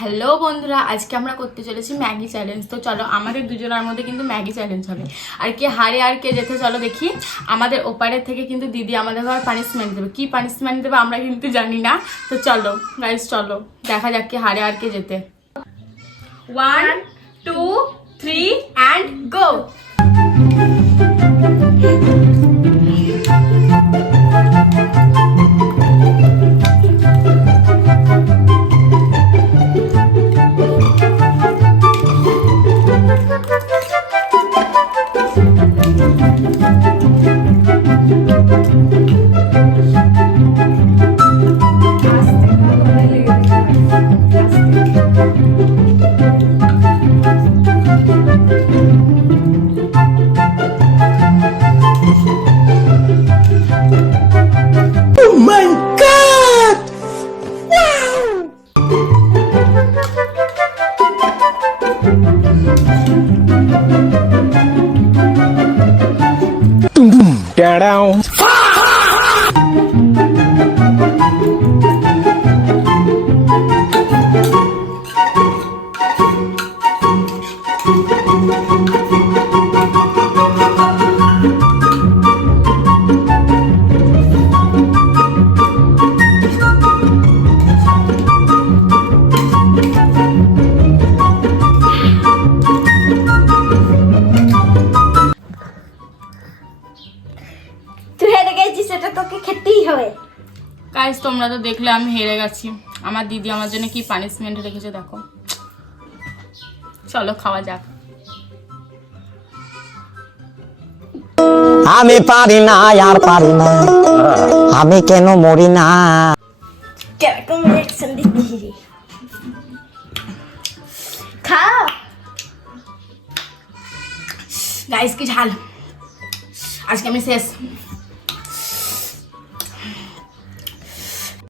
Hello বন্ধুরা, আজকে আমরা করতে চলেছি ম্যাগি চ্যালেঞ্জ। তো চলো আমাদের দুজনের মধ্যে কিন্তু ম্যাগি চ্যালেঞ্জ হবে। আর কে হারে আর কে যেতে চলো দেখি। আমাদের ওপারের থেকে কিন্তু দিদি আমাদের ঘর পানিশমেন্ট দেবে। কি পানিশমেন্ট দেবে আমরা কিন্তু জানি না। তো চলো গাইস, চলো দেখা যাক কে হারে আর কে যেতে। 1 2 3 অ্যান্ড গো। Down. গাইস তোমরা তো দেখলে আমি হেরে গেছি। আমার দিদি আমার জন্য কি পানিশমেন্ট রেখেছে দেখো। চলো খাওয়া যাক। আমি পারি না আর পারি না, আমি কেন মরি না। কিরকম রিঅ্যাকশন দিচ্ছি রে, খা গাইস কি ঝাল, আজকে আমি শেষ।